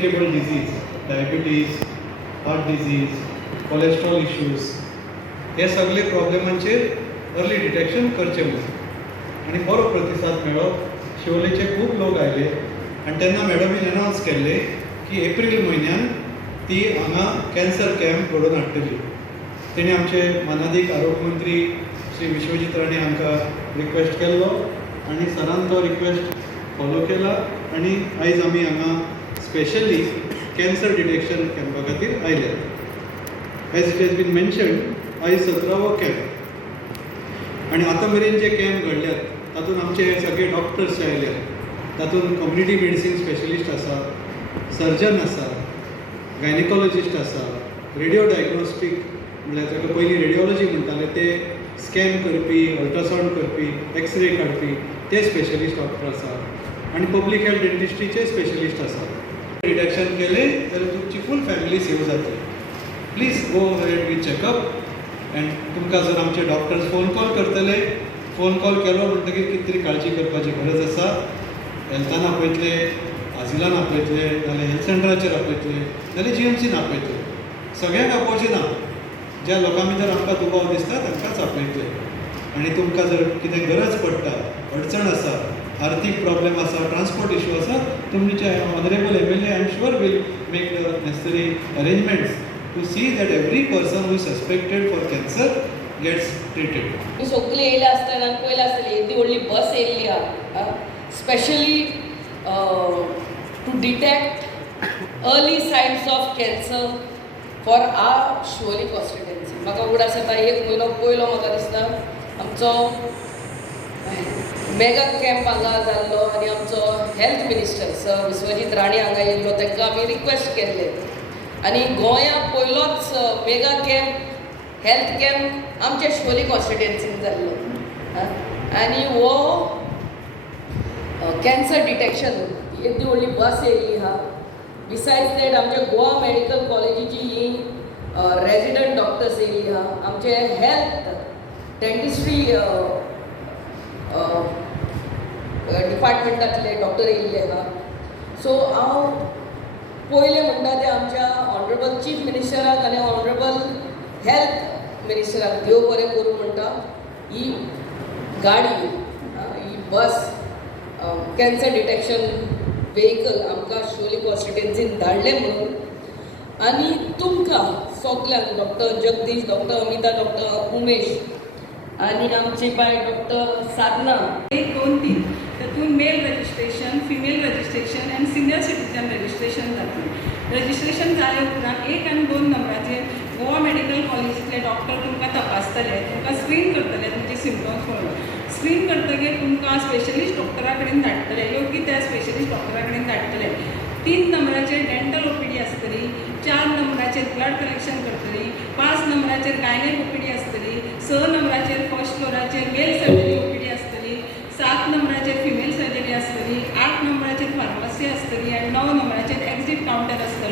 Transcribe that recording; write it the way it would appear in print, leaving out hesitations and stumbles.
Communicable disease, diabetes, heart disease, cholesterol issues, हे सगळे प्रॉब्लेमांचेर early detection करचें म्हणून आनी बरो प्रतिसाद मेळ्ळो. शिवोलेचे खूब लोक आयले आनी तेन्ना मॅडमीन एनावन्स केल्ले की एप्रील म्हयन्यान ती हांगा कॅन्सर कॅम्प घडोवन हाडटली. तेणी आमचे मानादीक आरोग्य मंत्री श्री विश्वजीत राणे हांकां रिक्वेस्ट केल्लो आनी सरान तो रिक्वेस्ट फॉलो केला आनी आयज आमी हांगा स्पेशली कॅन्सर डिटेक्शन कॅम्पा खातीर आयल्यात. As it has been mentioned, आयज 17वो कॅम्प आनी आतां मेरेन जे कॅम्प घडल्यात तातूंत आमचे सगळे डॉक्टर्स आयल्यात. तातूंत कम्युनिटी मेडिसीन स्पेशलिस्ट आसा, सर्जन आसा, गायनेकोलॉजिस्ट आसा, रेडिओ डायग्नोस्टीक म्हळ्यार ताका पयलीं रेडिओलॉजी म्हणटाले ते स्कॅन करपी, अल्ट्रासावंड करपी, एक्सरे काडपी ते स्पेशलिस्ट डॉक्टर आसा आनी पब्लीक हेल्थ डेंटिस्ट्रीचे स्पेशलिस्ट आसा. डिटेक्शन केलें जाल्यार तुमची फूल फॅमिली सेव जातली. Please go head with checkup end तुमकां जर आमचे डॉक्टर्स फोन कॉल करतले, फोन कॉल केलो म्हणटकीर कितें तरी काळजी करपाची गरज आसा. हेल्थान आपयतले, आजिलान आपयतले, नाजाल्यार हेल्थ सेंटराचेर आपयतले, नाजाल्यार GMCन आपयतले. सगळ्यांक आपोवचें ना. ज्या लोकां भितर आमकां दुबाव दिसता तांकांच आपयतले. आनी तुमकां जर कितें गरज पडटा, अडचण आसा, आर्थीक प्रॉब्लेम आसा, ट्रान्सपोर्ट इश्यू आसा, तुमचे honourable MLA I am sure will make the necessary arrangements to see that every person who is suspected for cancer gets treated. सगळीं येयले आसतना पयले आसतली येदी व्हडली बस येयल्ली आहा specially to detect early signs of cancer for our Shivoli constituency. म्हाका उगडास येता, एक म्हयनो पयलो म्हाका दिसता आमचो मेगा कॅम्प हांगा जाल्लो आनी आमचो health minister sir Vishwajit Rane हांगा येयल्लो. तांकां आमी रिक्वेस्ट केल्ले आनी गोंयांत पयलोच मेगा कॅम्प हेल्थ कॅम्प आमच्या शिवोली कॉन्स्टिट्युएन्सीन जाल्लो आनी हो कॅन्सर डिटेक्शन येदी व्हडली बस येयल्ली आहा. बिसायड्स दॅट आमच्या गोवा मेडिकल कॉलेजीची ही रेजिडंट डॉक्टर्स येयल्ली आहा. आमचे हेल्थ डेंटिस्ट्री डिपार्टमेंटांतले डॉक्टर येयल्ले आहा. सो हांव पयलें म्हणटा तें आमच्या ऑनरेबल चीफ मिनिस्टराक आनी ऑनरेबल हेल्थ मिनिस्टराक देव बरें करूं म्हणटा. ही गाडी, ही बस कॅन्सर डिटेक्शन वेहिकल आमकां शिवोली कॉन्स्टिट्युएन्सीन धाडलें म्हणून आनी तुमकां सगल्यांक doctor Jagdish, doctor Amita, doctor Umesh आनी आमची बाय डॉक्टर साधना 1, 2, 3 तातूंत मेल रजिस्ट्रेशन, फिमेल रजिस्ट्रेशन आनी सिनियर सिटीजन रजिस्ट्रेशन जातलें. रजिस्ट्रेशन जाले उपरांत 1 आनी 2 नंबराचेर गोवा मेडिकल कॉलेजींतले डॉक्टर तुमकां तपासतले, तुमकां स्क्रीन करतले तुमचे सिम्पटम्स पळोवन. स्क्रीन करतकीर तुमकां स्पेशलिस्ट डॉक्टरा कडेन धाडटले, योग्य त्या स्पेशलिस्ट डॉक्टरा कडेन धाडटले. 3 नंबराचेर डेंटल OPD आसतली, 4 नंबराचेर ब्लड कलेक्शन करतली, 5 नंबराचेर गायनेक OPD आसतली, 6 नंबराचेर फर्स्ट फ्लोराचेर